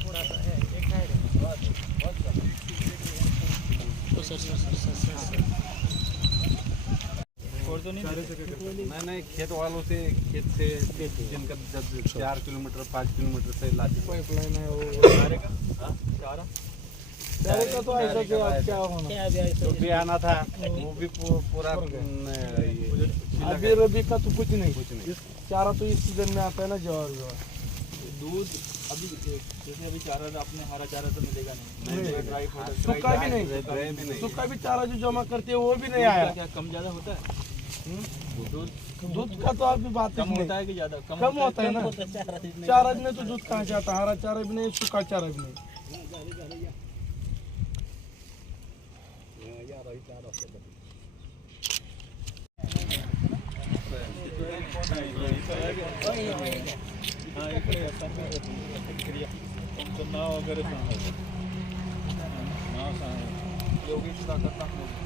थोड़ा नहीं खेत वालों से खेत से जिनका जब चार किलोमीटर पाँच किलोमीटर से लाती पाइपलाइन है वो। सारे का? हाँ? चारा? तो ऐसा क्या क्या होना जो भी आना था वो भी पूरा अभी रबी का तो कुछ नहीं। कुछ नहीं। चारा तो इस सीज़न में आता है ना जवाहर जवाहर दूध अभी जैसे अभी चारा आपने हरा चारा तो मिलेगा नहीं। नहीं। सूखा भी नहीं भी सूखा भी चारा जो जमा करते हैं वो भी नहीं आया। क्या कम ज़्यादा होता है? दूध? दूध का तो अभी बात कम होता है कि ज़्यादा? कम होता है ना। चारा में तो दूध कहाँ आता हरा चारा भी नहीं सूखा चारा भी नहीं। इकडे क्रिया तुमचं नाव वगैरे सांगायचं नाव सांगायचं योगेश दाखल टाकलं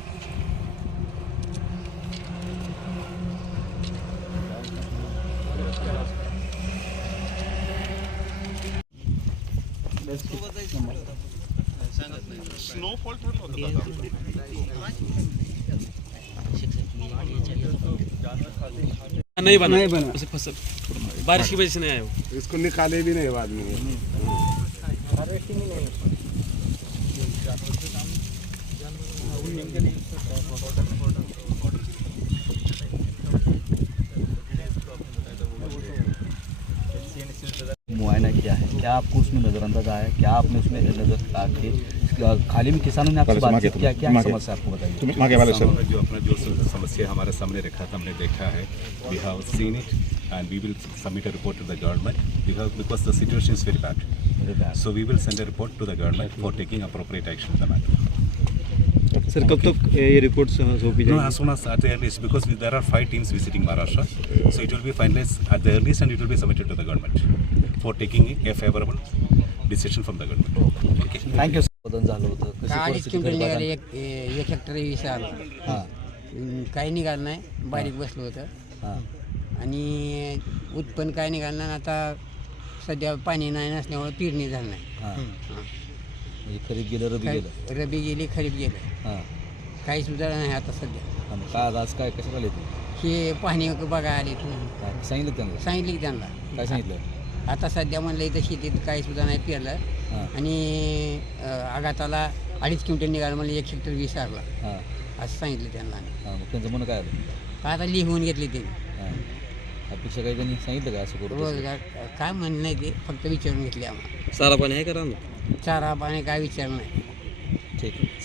नहीं बना। नहीं बना। उसे फ़सल बारिश की वजह से नहीं आया वो। इसको निकाले भी नहीं बाद में। मुआयना किया है। क्या आपको उसमें नज़रअंदाज आया? क्या आपने उसमें नज़र आके खाली में किसानों ने आपसे बात की क्या क्या समस्या आपको बताइए जो अपना जो स- समस्या हमारे सामने रखा था हमने देखा है we have seen it and we will submit a report to the government because because the situation is very bad so we will send a report to the government for taking appropriate action the matter sir कब तक ये report सौंपी No, जाएगी as soon as at the earliest, because we- there are five teams visiting Maharashtra, so it will be finalized at the earliest and it will be submitted to the government for taking a favorable decision from the government. Okay. Thank you बदल झालं होतं. कशी अडीच परिस्थिती quintal निघाले एक एक Hector वीस आला हां. काही निघालं नाही बारीक बसलं होतं. हां. आणि उत्पन्न काय निघालं नाही आता सध्या पाणी नाही नसल्यामुळे पेरणी झालं नाही. हां. म्हणजे खरीप गेलं रबी गेलं. खरीप- रबी गेली खरीप गेलं. हां. काही सुद्धा नाही आता सध्या. हां मग काय आज काय कशाला आले ते? हे पाणी बघा आले तुम्ही काय सांगितलं त्यांना. सांगितलं की त्यांना. काय सांगितलं? आता सध्या म्हणलं इथं शेतीत काही सुद्धा नाही पेरलं. आणि आघाताला अडीच क्विंटल निघालं म्हणजे एक हेक्टर वीस आला हां. असं सांगितलं त्यांना हां मग त्यांचं म्हणणं काय आलं आता लिहून घेतली त्यांनी. हां. अपेक्षा काही त्यांनी सांगितलं का असं करू? रोजगार काय म्हणणं नाही ते फक्त विचारून घेतले आम्हाला. सारा पाणी आहे का चारा पाणी काय विचार नाही ठीक आहे.